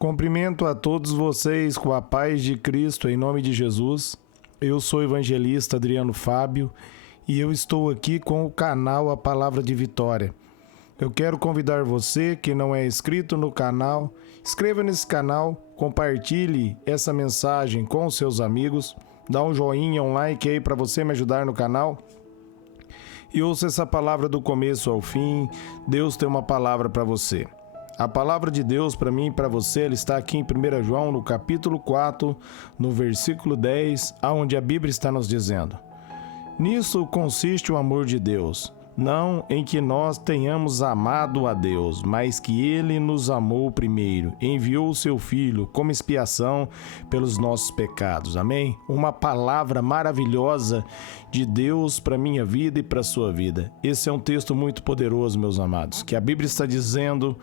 Cumprimento a todos vocês com a paz de Cristo em nome de Jesus. Eu sou o evangelista Adriano Fábio e eu estou aqui com o canal A Palavra de Vitória. Eu quero convidar você que não é inscrito no canal, inscreva nesse canal, compartilhe essa mensagem com os seus amigos, dá um joinha, um like aí para você me ajudar no canal. E ouça essa palavra do começo ao fim. Deus tem uma palavra para você. A palavra de Deus para mim e para você, ela está aqui em 1 João, no capítulo 4, no versículo 10, onde a Bíblia está nos dizendo: Nisso consiste o amor de Deus, não em que nós tenhamos amado a Deus, mas que Ele nos amou primeiro, enviou o Seu Filho como expiação pelos nossos pecados. Amém? Uma palavra maravilhosa de Deus para a minha vida e para a sua vida. Esse é um texto muito poderoso, meus amados, que a Bíblia está dizendo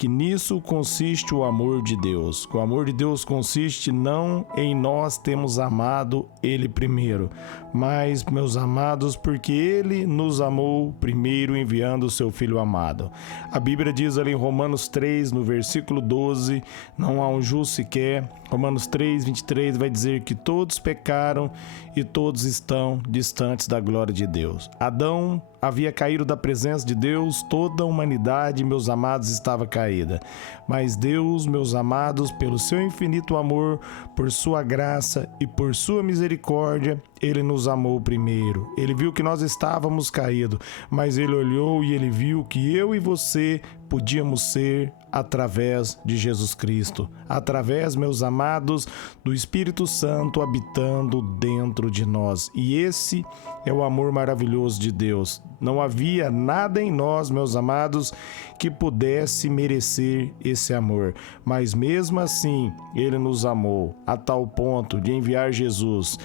que nisso consiste o amor de Deus. O amor de Deus consiste não em nós termos amado Ele primeiro, mas, meus amados, porque Ele nos amou primeiro enviando o Seu Filho amado. A Bíblia diz ali em Romanos 3, no versículo 12, não há um justo sequer. Romanos 3, 23 vai dizer que todos pecaram e todos estão distantes da glória de Deus. Adão havia caído da presença de Deus, toda a humanidade, meus amados, estava caída. Mas Deus, meus amados, pelo seu infinito amor, por sua graça e por sua misericórdia, Ele nos amou primeiro. Ele viu que nós estávamos caídos, mas Ele olhou e Ele viu que eu e você podíamos ser através de Jesus Cristo, através, meus amados, do Espírito Santo habitando dentro de nós. E esse é o amor maravilhoso de Deus. Não havia nada em nós, meus amados, que pudesse merecer esse amor, mas mesmo assim Ele nos amou a tal ponto de enviar Jesus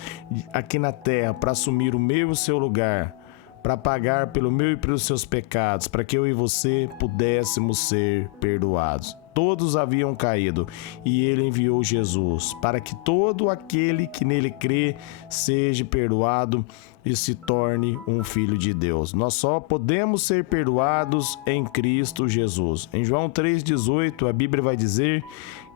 aqui na terra para assumir o meu e o seu lugar, para pagar pelo meu e pelos seus pecados, para que eu e você pudéssemos ser perdoados. Todos haviam caído e Ele enviou Jesus para que todo aquele que nele crê seja perdoado e se torne um filho de Deus. Nós só podemos ser perdoados em Cristo Jesus. Em João 3,18, a Bíblia vai dizer: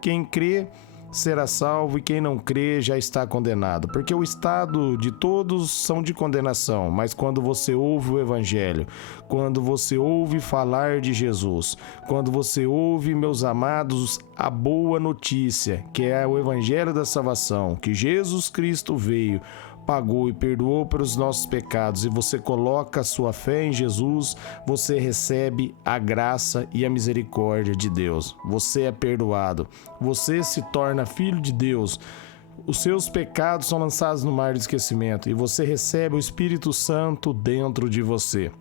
quem crê será salvo e quem não crê já está condenado, porque o estado de todos são de condenação. Mas quando você ouve o Evangelho, quando você ouve falar de Jesus, quando você ouve, meus amados, a boa notícia, que é o Evangelho da salvação, que Jesus Cristo veio, pagou e perdoou pelos nossos pecados, e você coloca a sua fé em Jesus, você recebe a graça e a misericórdia de Deus. Você é perdoado, você se torna filho de Deus. Os seus pecados são lançados no mar do esquecimento e você recebe o Espírito Santo dentro de você.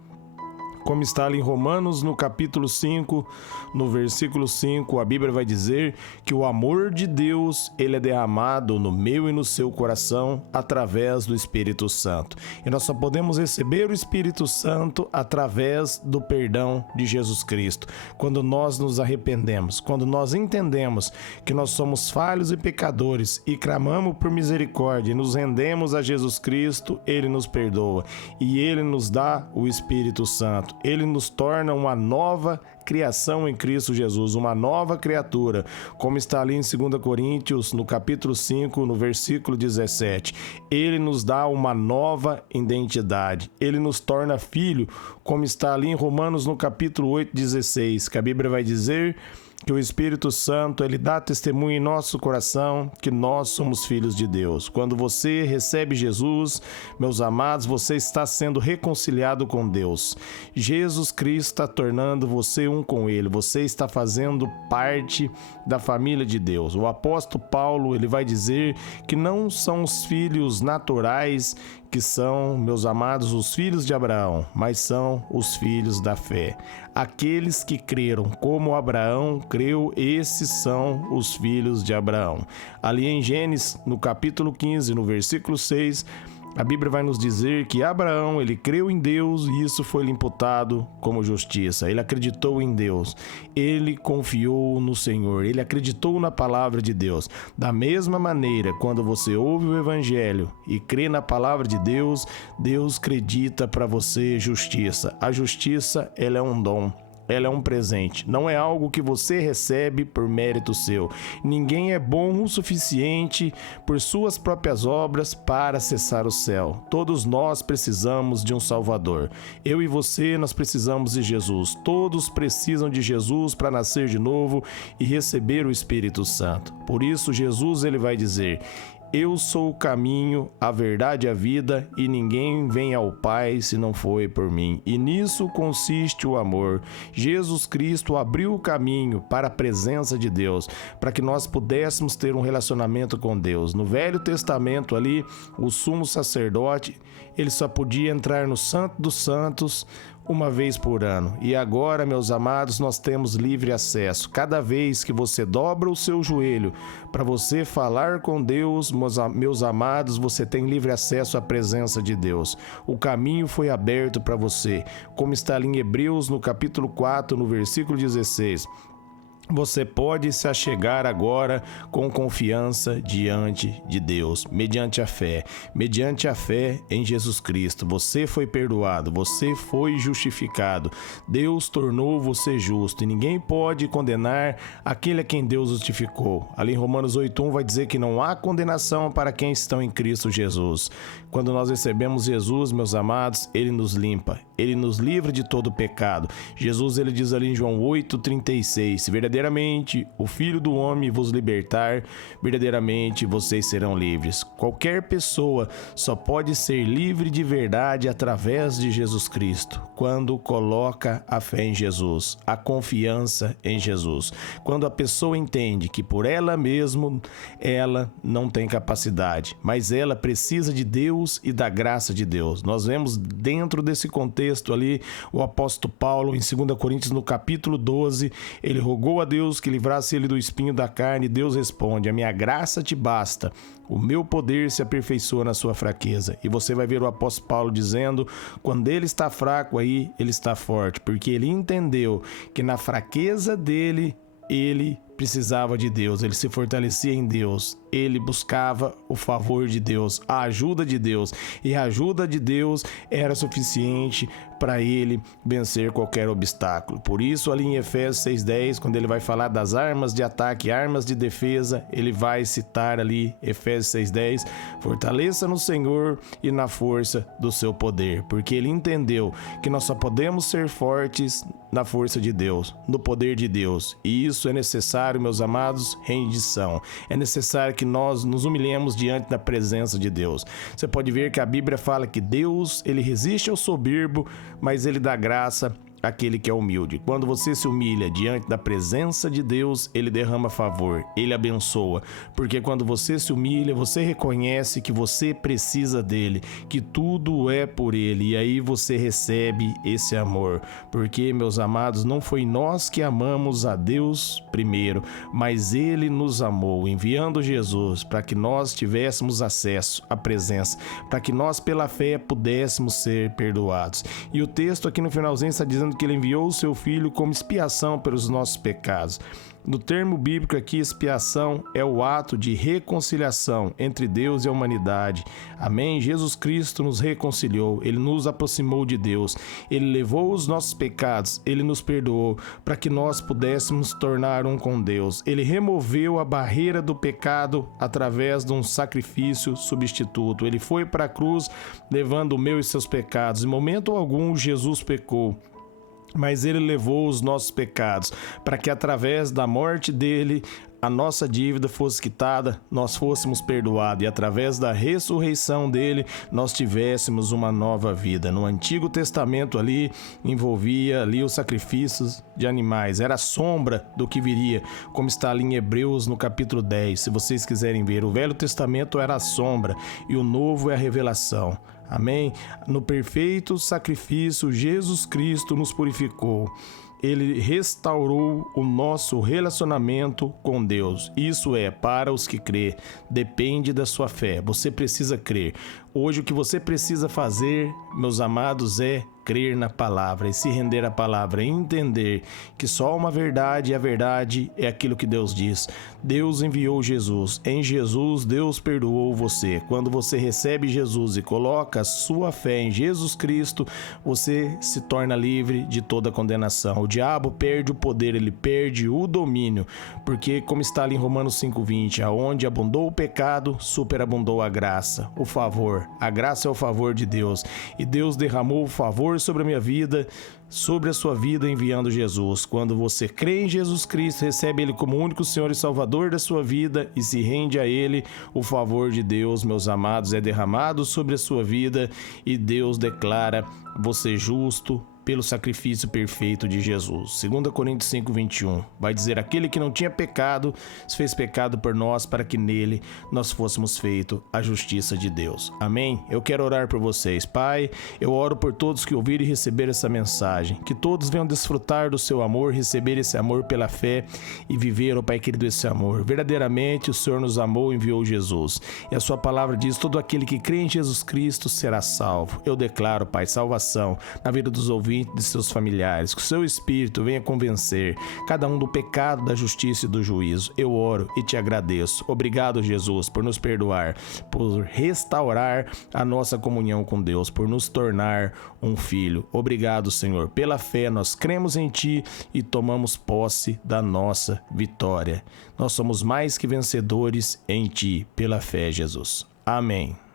Como está ali em Romanos, no capítulo 5, no versículo 5, a Bíblia vai dizer que o amor de Deus, ele é derramado no meu e no seu coração através do Espírito Santo. E nós só podemos receber o Espírito Santo através do perdão de Jesus Cristo. Quando nós nos arrependemos, quando nós entendemos que nós somos falhos e pecadores e clamamos por misericórdia e nos rendemos a Jesus Cristo, Ele nos perdoa e Ele nos dá o Espírito Santo. Ele nos torna uma nova criação em Cristo Jesus, uma nova criatura, como está ali em 2 Coríntios, no capítulo 5, no versículo 17. Ele nos dá uma nova identidade, ele nos torna filho, como está ali em Romanos, no capítulo 8, 16, que a Bíblia vai dizer que o Espírito Santo, ele dá testemunho em nosso coração que nós somos filhos de Deus. Quando você recebe Jesus, meus amados, você está sendo reconciliado com Deus. Jesus Cristo está tornando você um com Ele. Você está fazendo parte da família de Deus. O apóstolo Paulo, ele vai dizer que não são os filhos naturais que são, meus amados, os filhos de Abraão, mas são os filhos da fé. Aqueles que creram como Abraão creu, esses são os filhos de Abraão. Ali em Gênesis, no capítulo 15, no versículo 6, a Bíblia vai nos dizer que Abraão, ele creu em Deus e isso foi lhe imputado como justiça. Ele acreditou em Deus, ele confiou no Senhor, ele acreditou na palavra de Deus. Da mesma maneira, quando você ouve o Evangelho e crê na palavra de Deus, Deus acredita para você justiça. A justiça, ela é um dom. ela é um presente, não é algo que você recebe por mérito seu. Ninguém é bom o suficiente por suas próprias obras para acessar o céu. Todos nós precisamos de um Salvador. Eu e você, nós precisamos de Jesus. Todos precisam de Jesus para nascer de novo e receber o Espírito Santo. Por isso, Jesus ele vai dizer: eu sou o caminho, a verdade e a vida, e ninguém vem ao Pai se não for por mim. E nisso consiste o amor. Jesus Cristo abriu o caminho para a presença de Deus, para que nós pudéssemos ter um relacionamento com Deus. No Velho Testamento ali, o sumo sacerdote, ele só podia entrar no Santo dos Santos uma vez por ano. E agora, meus amados, nós temos livre acesso. Cada vez que você dobra o seu joelho para você falar com Deus, meus amados, você tem livre acesso à presença de Deus. O caminho foi aberto para você, como está ali em Hebreus, no capítulo 4, no versículo 16. Você pode se achegar agora com confiança diante de Deus, mediante a fé. Mediante a fé em Jesus Cristo, você foi perdoado, você foi justificado. Deus tornou você justo e ninguém pode condenar aquele a quem Deus justificou. Ali em Romanos 8:1 vai dizer que não há condenação para quem estão em Cristo Jesus. Quando nós recebemos Jesus, meus amados, Ele nos limpa, Ele nos livra de todo pecado. Jesus, Ele diz ali em João 8:36, verdadeiramente o Filho do Homem vos libertar, verdadeiramente vocês serão livres. Qualquer pessoa só pode ser livre de verdade através de Jesus Cristo, quando coloca a fé em Jesus, a confiança em Jesus. Quando a pessoa entende que por ela mesma, ela não tem capacidade, mas ela precisa de Deus e da graça de Deus. Nós vemos dentro desse contexto ali, o apóstolo Paulo, em 2 Coríntios, no capítulo 12, ele rogou a Deus que livrasse ele do espinho da carne, e Deus responde: a minha graça te basta, o meu poder se aperfeiçoa na sua fraqueza. E você vai ver o apóstolo Paulo dizendo, quando ele está fraco aí, ele está forte, porque ele entendeu que na fraqueza dele, ele precisava de Deus, ele se fortalecia em Deus, ele buscava o favor de Deus, a ajuda de Deus, e a ajuda de Deus era suficiente para ele vencer qualquer obstáculo. Por isso, ali em Efésios 6:10, quando ele vai falar das armas de ataque, armas de defesa, ele vai citar ali Efésios 6:10, fortaleça no Senhor e na força do seu poder, porque ele entendeu que nós só podemos ser fortes na força de Deus, no poder de Deus, e isso é necessário, meus amados, rendição. É necessário que nós nos humilhemos diante da presença de Deus. Você pode ver que a Bíblia fala que Deus, ele resiste ao soberbo, mas ele dá graça àquele que é humilde. Quando você se humilha diante da presença de Deus, ele derrama favor, ele abençoa, porque quando você se humilha, você reconhece que você precisa dele, que tudo é por ele, e aí você recebe esse amor, porque, meus amados, não foi nós que amamos a Deus primeiro, mas ele nos amou, enviando Jesus para que nós tivéssemos acesso à presença, para que nós pela fé pudéssemos ser perdoados. E o texto aqui no finalzinho está dizendo que ele enviou o seu Filho como expiação pelos nossos pecados. No termo bíblico aqui, expiação é o ato de reconciliação entre Deus e a humanidade. Amém? Jesus Cristo nos reconciliou, ele nos aproximou de Deus, ele levou os nossos pecados, ele nos perdoou para que nós pudéssemos tornar um com Deus. Ele removeu a barreira do pecado através de um sacrifício substituto. Ele foi para a cruz levando o meu e seus pecados. Em momento algum, Jesus pecou, mas ele levou os nossos pecados, para que através da morte dele, a nossa dívida fosse quitada, nós fôssemos perdoados, e através da ressurreição dele, nós tivéssemos uma nova vida. No Antigo Testamento ali, envolvia ali os sacrifícios de animais, era a sombra do que viria, como está ali em Hebreus no capítulo 10, se vocês quiserem ver. O Velho Testamento era a sombra, e o Novo é a revelação. Amém? No perfeito sacrifício, Jesus Cristo nos purificou. Ele restaurou o nosso relacionamento com Deus. Isso é para os que crê. Depende da sua fé. Você precisa crer. Hoje o que você precisa fazer, meus amados, é crer na palavra e se render à palavra, entender que só uma verdade, e a verdade é aquilo que Deus diz. Deus enviou Jesus, em Jesus Deus perdoou você. Quando você recebe Jesus e coloca a sua fé em Jesus Cristo, você se torna livre de toda condenação. O diabo perde o poder, ele perde o domínio, porque como está ali em Romanos 5:20, aonde abundou o pecado, superabundou a graça, o favor. A graça é o favor de Deus, e Deus derramou o favor sobre a minha vida, sobre a sua vida, enviando Jesus. Quando você crê em Jesus Cristo, recebe Ele como único Senhor e Salvador da sua vida e se rende a Ele, o favor de Deus, meus amados, é derramado sobre a sua vida e Deus declara você justo pelo sacrifício perfeito de Jesus. 2 Coríntios 5:21 vai dizer: aquele que não tinha pecado se fez pecado por nós, para que nele nós fôssemos feito a justiça de Deus. Amém? Eu quero orar por vocês. Pai, eu oro por todos que ouvirem e receber essa mensagem, que todos venham desfrutar do seu amor, receber esse amor pela fé e viver, ó Pai querido, esse amor. Verdadeiramente o Senhor nos amou e enviou Jesus, e a sua palavra diz: todo aquele que crê em Jesus Cristo será salvo. Eu declaro, Pai, salvação na vida dos ouvintes, de seus familiares, que o seu Espírito venha convencer cada um do pecado, da justiça e do juízo. Eu oro e te agradeço. Obrigado, Jesus, por nos perdoar, por restaurar a nossa comunhão com Deus, por nos tornar um filho. Obrigado, Senhor. Pela fé nós cremos em Ti e tomamos posse da nossa vitória. Nós somos mais que vencedores em Ti, pela fé, Jesus. Amém.